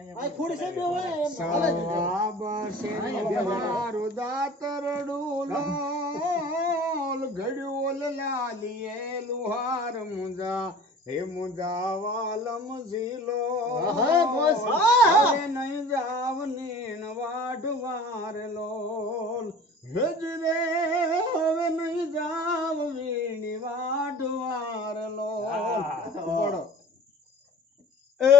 આ ખોડી સાહેબ હવે એમ હાલે જ છે. સાબસે મારું દાતરડું લોલ ઘડ્યું લાલીએ લુહાર મુંજા હે મુંજા વાલમ ઝીલો હા, બસ, હા. હવે નહીં જાવ નીણ વાઢવાર લોલ હજરે હવે નહીં જાવ વીણી વાઢવાર લોલ પડો એ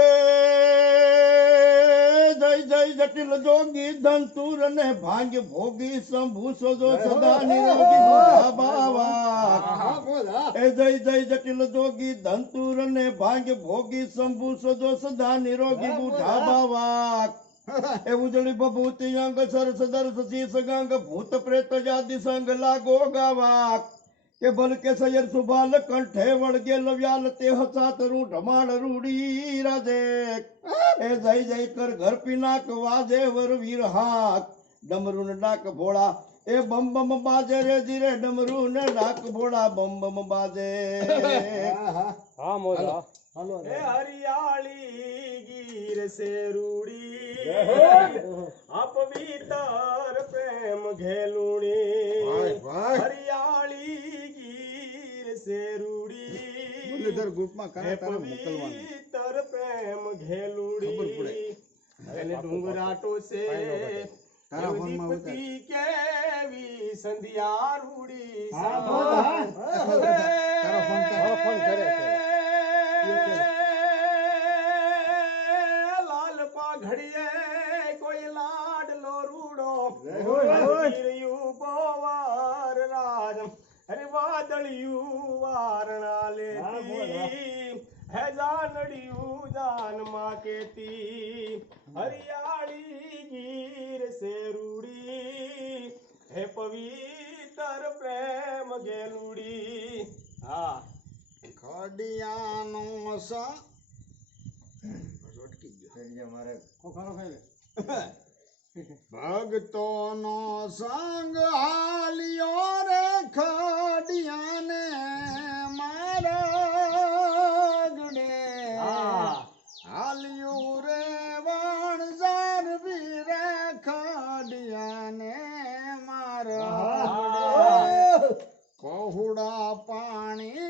જય જય જટિલ જોગી ધનતુર ને ભાંગ ભોગી શંભુ સોજો સદા નિરોગી બુઢા બાવા હા, બોલ, હા. એ જય જય જટિલ જોગી ધનતુર ને ભાંગ ભોગી શંભુ સોજો સદા નિરોગી બુઢા બાવા એ ઉજળી બભૂતિ અંગ સરસ દર્શ શીસ ગંગ ભૂત પ્રેત જાતિ સંગ લાગો ગાવા કે બલ કે સયર સુભાલ કંઠે વળગે લવ્યાલ તે હસાતરું ઢમાળ રૂડી રાજે એ જય જય કર ઘર પિનાક વાજે વર વીર હાક ડમરુ ને ડાક ભોળા એ બમ બમ બાજે રે ધીરે ડમરુ ને ડાક ભોળા બમ બમ બાજે હા મોજા હાલો, એ હરિયાળી ગીર સે રૂડી અપવિત્ર પ્રેમ ઘેલુડી હરિયાળી ગીર સે રૂડી મુરલીધર ગ્રુપમાં હે કરા તારે મોકલવાનું પવિત્ર પ્રેમ ખબર ઘેલુડી પડે. અને ડુંગરાટો સે તારા ફોનમાં દીપતી કેવી સંધ્યા રૂડી હા, બોલ, હા. તારા ફોન ફોન કરે છે. ઘડીએ કોઈ લાડલો રૂડો હીરિયું બોવાર રાજ હરે વાદળિયું વારણા લેતી હે જાનડિયું જાનમાં કેતી હરિયાળી ગીર સે રૂડી હે પવિત્ર પ્રેમ ગેલુડી હા ખડિયાનો સા ભક્તો નો સંગ હાલ્યો રે ખડિયાને મારા ગડે હાલ્યું રે વણઝાર વીરે ખડિયાને મારા ગડે. કહોડા પાણી